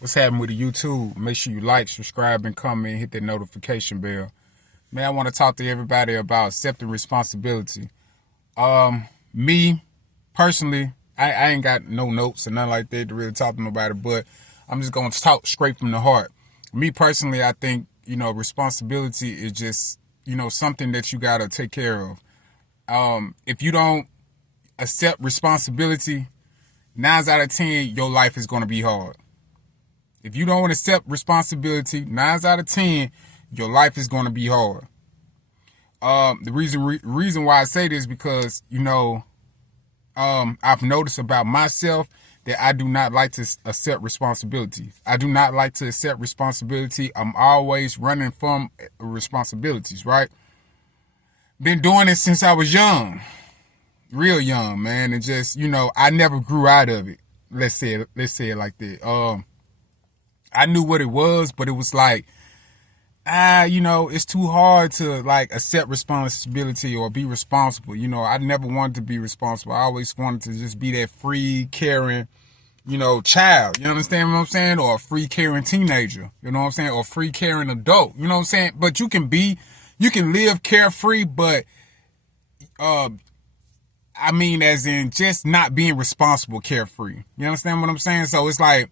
What's happening with the YouTube? Make sure you like, subscribe, and comment, hit that notification bell. Man, I want to talk to everybody about accepting responsibility. Me, personally, I ain't got no notes or nothing like that to really talk to nobody, but I'm just going to talk straight from the heart. Me, personally, I think, responsibility is just, something that you got to take care of. If you don't accept responsibility, 9 out of 10, your life is going to be hard. If you don't accept responsibility, 9 out of 10, your life is going to be hard. The reason why I say this is because, I've noticed about myself that I do not like to accept responsibility. I do not like to accept responsibility. I'm always running from responsibilities, right? Been doing it since I was young, real young, man. And just, I never grew out of it. Let's say it like that. I knew what it was, but it was like, it's too hard to like accept responsibility or be responsible. I never wanted to be responsible. I always wanted to just be that free, caring, child. You understand what I'm saying? Or a free, caring teenager. You know what I'm saying? Or free, caring adult. You know what I'm saying? But you can live carefree, but, as in just not being responsible carefree. You understand what I'm saying? So it's like,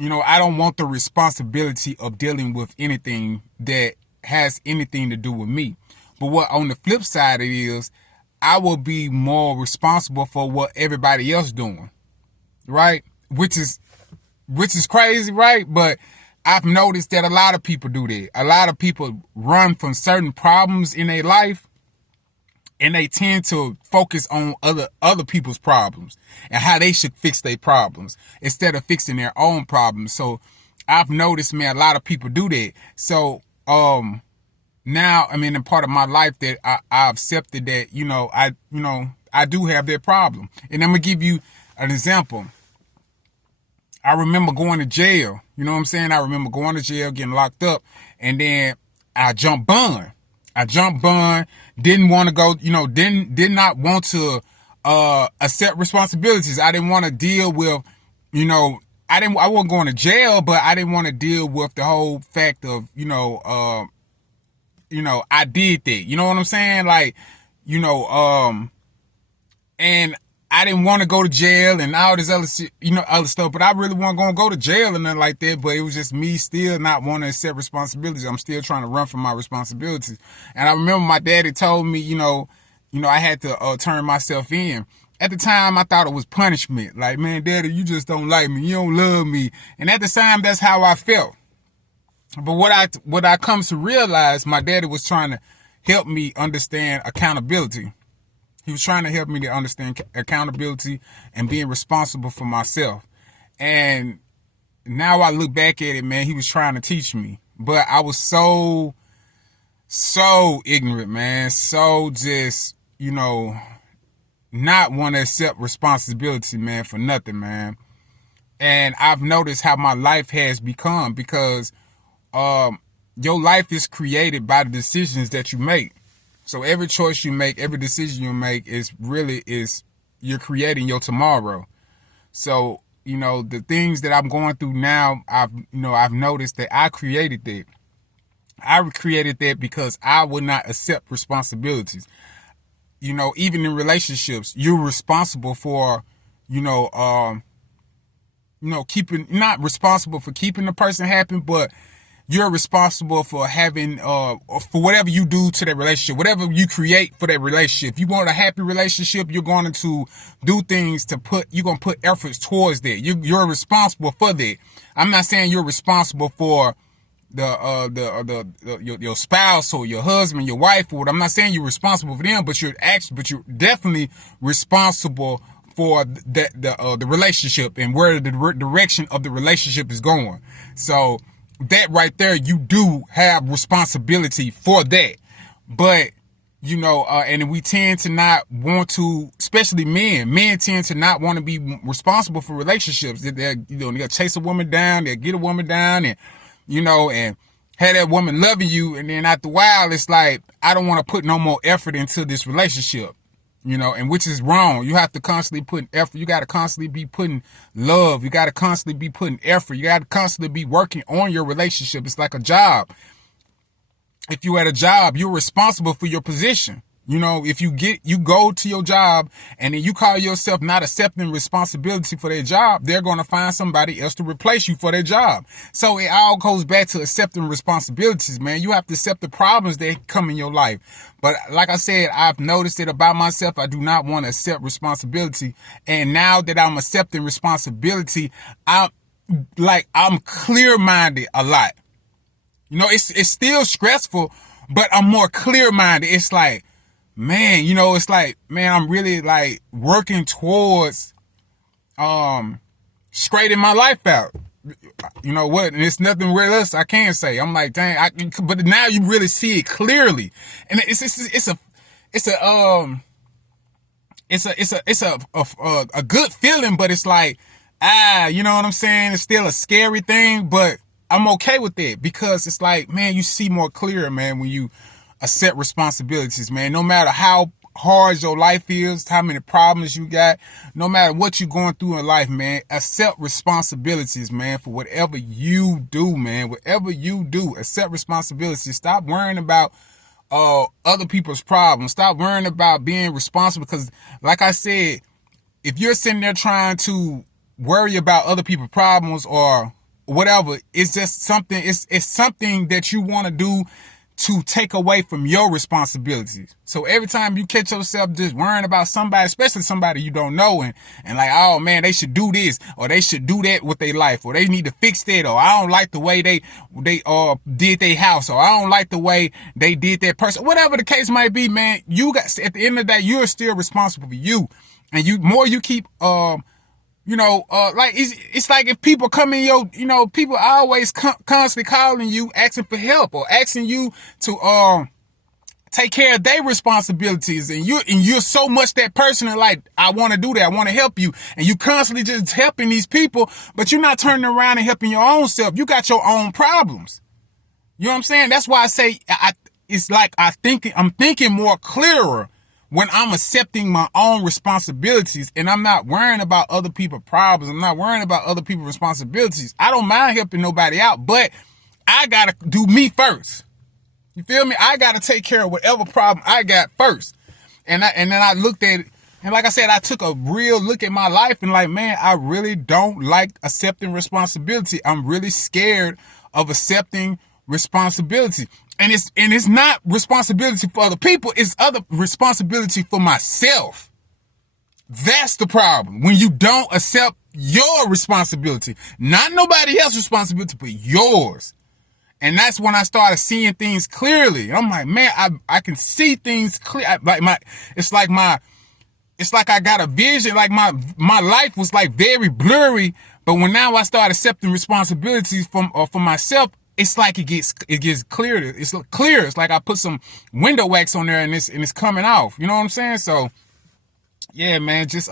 I don't want the responsibility of dealing with anything that has anything to do with me. But what on the flip side it is, I will be more responsible for what everybody else doing, right? Which is crazy, right? But I've noticed that a lot of people do that. A lot of people run from certain problems in their life, and they tend to focus on other people's problems and how they should fix their problems instead of fixing their own problems. So I've noticed, man, a lot of people do that. So now I'm in a part of my life that I accepted that, I do have that problem. And I'm gonna give you an example. I remember going to jail. You know what I'm saying? I remember going to jail, getting locked up, and then I jumped bond. Didn't want to go, did not want to accept responsibilities. I didn't want to deal with, I wasn't going to jail, but I didn't want to deal with the whole fact of, I did that. You know what I'm saying? Like, and I didn't want to go to jail and all this other shit, other stuff, but I really wasn't going to go to jail and nothing like that. But it was just me still not wanting to accept responsibilities. I'm still trying to run from my responsibilities. And I remember my daddy told me, I had to turn myself in. At the time, I thought it was punishment. Like, man, daddy, you just don't like me. You don't love me. And at the time, that's how I felt. But what I come to realize, my daddy was trying to help me understand accountability. He was trying to help me to understand accountability and being responsible for myself. And now I look back at it, man, he was trying to teach me. But I was so ignorant, man. So just, not want to accept responsibility, man, for nothing, man. And I've noticed how my life has become because your life is created by the decisions that you make. So every choice you make, every decision you make is you're creating your tomorrow. So, the things that I'm going through now, I've noticed that I created that. I created that because I would not accept responsibilities. Even in relationships, you're responsible for, not responsible for keeping the person happy, but you're responsible for having, for whatever you do to that relationship, whatever you create for that relationship. If you want a happy relationship, you're going to do things you're going to put efforts towards that. You're responsible for that. I'm not saying you're responsible for your spouse or your husband, your wife, or I'm not saying you're responsible for them, but you're definitely responsible for the relationship and where the direction of the relationship is going. So, that right there, you do have responsibility for that. But, and we tend to not want to, especially men tend to not want to be responsible for relationships. They'll chase a woman down, they'll get a woman down and, and have that woman loving you. And then after a while, it's like, I don't want to put no more effort into this relationship. you know, and which is wrong. You have to constantly put effort. You got to constantly be putting love. You got to constantly be putting effort. You got to constantly be working on your relationship. It's like a job. If you at a job, you're responsible for your position. You know, if you go to your job and then you call yourself not accepting responsibility for their job, they're going to find somebody else to replace you for their job. So it all goes back to accepting responsibilities, man. You have to accept the problems that come in your life. But like I said, I've noticed it about myself. I do not want to accept responsibility. And now that I'm accepting responsibility, I'm clear-minded a lot. You know, it's still stressful, but I'm more clear-minded. It's like, man, you know, it's like, man, I'm really like working towards straightening my life out. You know what? And it's nothing real else I can say. I'm like, dang, but now you really see it clearly. And it's a good feeling, but it's like, you know what I'm saying? It's still a scary thing, but I'm okay with it because it's like, man, you see more clear, man, when you accept responsibilities, man. No matter how hard your life is, how many problems you got, no matter what you're going through in life, man, accept responsibilities, man, for whatever you do, man. Whatever you do, accept responsibilities. Stop worrying about other people's problems. Stop worrying about being responsible because, like I said, if you're sitting there trying to worry about other people's problems or whatever, it's just something, it's something that you want to do to take away from your responsibilities. So every time you catch yourself just worrying about somebody, especially somebody you don't know, and like, oh man, they should do this or they should do that with their life, or they need to fix that, or I don't like the way they did their house, or I don't like the way they did that person, whatever the case might be, man, you got, at the end of the day, you're still responsible for you. And you keep you know, like it's like if people come in your, you know, people always constantly calling you, asking for help or asking you to take care of their responsibilities, and you're so much that person, and like, I want to do that, I want to help you, and you constantly just helping these people, but you're not turning around and helping your own self. You got your own problems. You know what I'm saying? That's why I say it's like I'm thinking more clearer when I'm accepting my own responsibilities, and I'm not worrying about other people's problems. I'm not worrying about other people's responsibilities. I don't mind helping nobody out, but I got to do me first. You feel me? I got to take care of whatever problem I got first. And then I looked at it, and like I said, I took a real look at my life and like, man, I really don't like accepting responsibility. I'm really scared of accepting responsibility. And it's not responsibility for other people, it's other responsibility for myself. That's the problem. When you don't accept your responsibility, not nobody else's responsibility, but yours. And that's when I started seeing things clearly. I'm like, man, I can see things clear. It's like I got a vision. Like my life was like very blurry. But when now I start accepting responsibilities for myself, it's like it gets clear. It's clear. It's like I put some window wax on there and it's coming off. You know what I'm saying? So yeah, man, just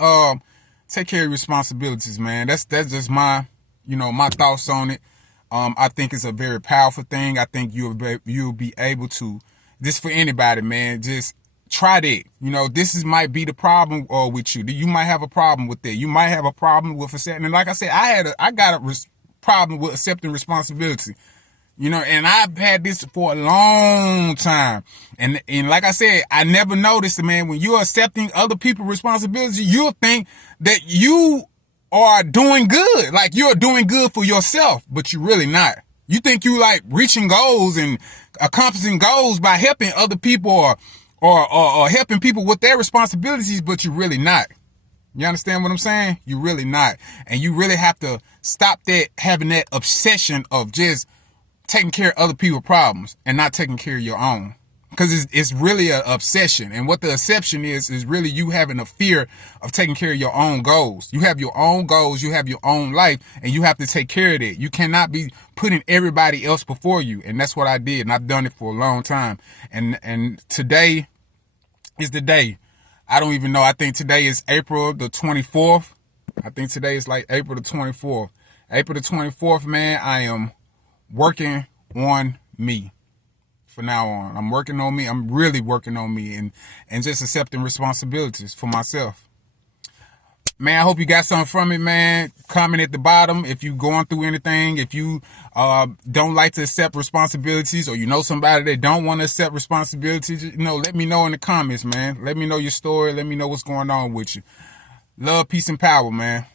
take care of your responsibilities, man. That's just my thoughts on it. I think it's a very powerful thing. I think you'll be able to, just for anybody, man, just try that. You know, might be the problem with you. You might have a problem with that. You might have a problem with accepting. And like I said, I got a problem with accepting responsibility. You know, and I've had this for a long time. And like I said, I never noticed, man, when you're accepting other people's responsibility, you'll think that you are doing good. Like you're doing good for yourself, but you're really not. You think you like reaching goals and accomplishing goals by helping other people or helping people with their responsibilities, but you're really not. You understand what I'm saying? You're really not. And you really have to stop having that obsession of just taking care of other people's problems and not taking care of your own. Because it's really an obsession. And what the obsession is really you having a fear of taking care of your own goals. You have your own goals, you have your own life, and you have to take care of it. You cannot be putting everybody else before you. And that's what I did. And I've done it for a long time. And today is the day. I don't even know. I think today is April the 24th. I think today is like April the 24th. April the 24th, man, I am working on me. from now on. I'm working on me. I'm really working on me and just accepting responsibilities for myself. Man, I hope you got something from it, man. Comment at the bottom if you going through anything. If you don't like to accept responsibilities, or you know somebody that don't want to accept responsibilities, let me know in the comments, man. Let me know your story. Let me know what's going on with you. Love, peace, and power, man.